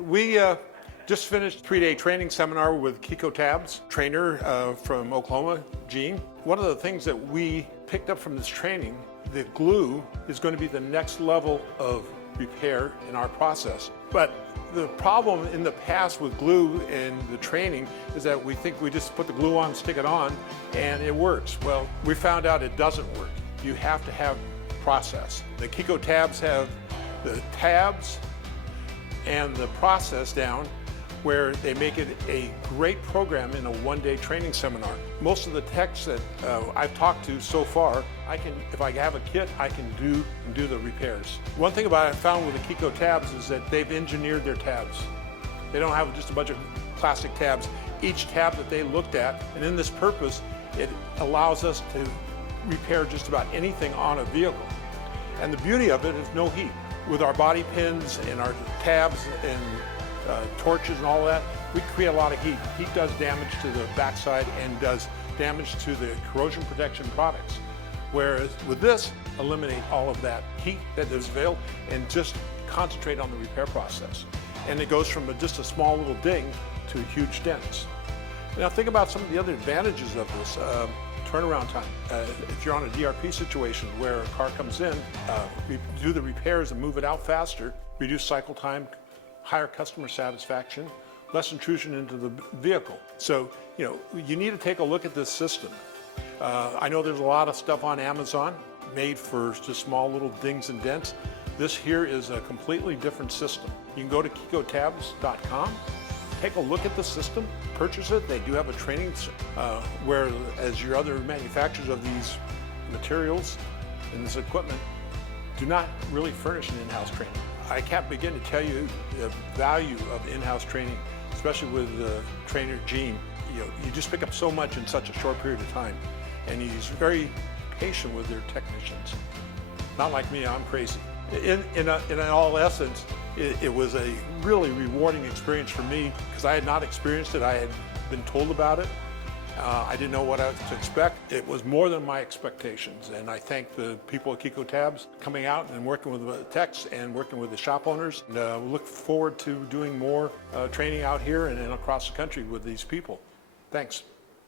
We just finished a 3-day training seminar with Keco Tabs, trainer from Oklahoma, Gene. One of the things that we picked up from this training, the glue is going to be the next level of repair in our process. But the problem in the past with glue and the training is that we think we just put the glue on, stick it on, and it works. Well, we found out it doesn't work. You have to have process. The Keco Tabs have the tabs and the process down where they make it a great program in a 1-day training seminar. Most of the techs that I've talked to so far, if I have a kit, I can do the repairs. One thing about I found with the Keco Tabs is that they've engineered their tabs. They don't have just a bunch of plastic tabs. Each tab that they looked at, and in this purpose, it allows us to repair just about anything on a vehicle. And the beauty of it is no heat. With our body pins and our tabs and torches and all that, we create a lot of heat. Heat does damage to the backside and does damage to the corrosion protection products. Whereas with this, eliminate all of that heat that is available and just concentrate on the repair process. And it goes from just a small little ding to huge dents. Now think about some of the other advantages of this. Turnaround time. If you're on a DRP situation where a car comes in, we do the repairs and move it out faster, reduce cycle time, higher customer satisfaction, less intrusion into the vehicle. So, you need to take a look at this system. I know there's a lot of stuff on Amazon made for just small little dings and dents. This here is a completely different system. You can go to kecotabs.com, take a look at the system, purchase it. They do have a training where, as your other manufacturers of these materials and this equipment, do not really furnish an in-house training. I can't begin to tell you the value of in-house training, especially with trainer Gene. You just pick up so much in such a short period of time, and he's very patient with their technicians. Not like me, I'm crazy. In all essence, it was a really rewarding experience for me because I had not experienced it. I had been told about it. I didn't know what to expect. It was more than my expectations, and I thank the people at Keco Tabs coming out and working with the techs and working with the shop owners. And we look forward to doing more training out here and across the country with these people. Thanks.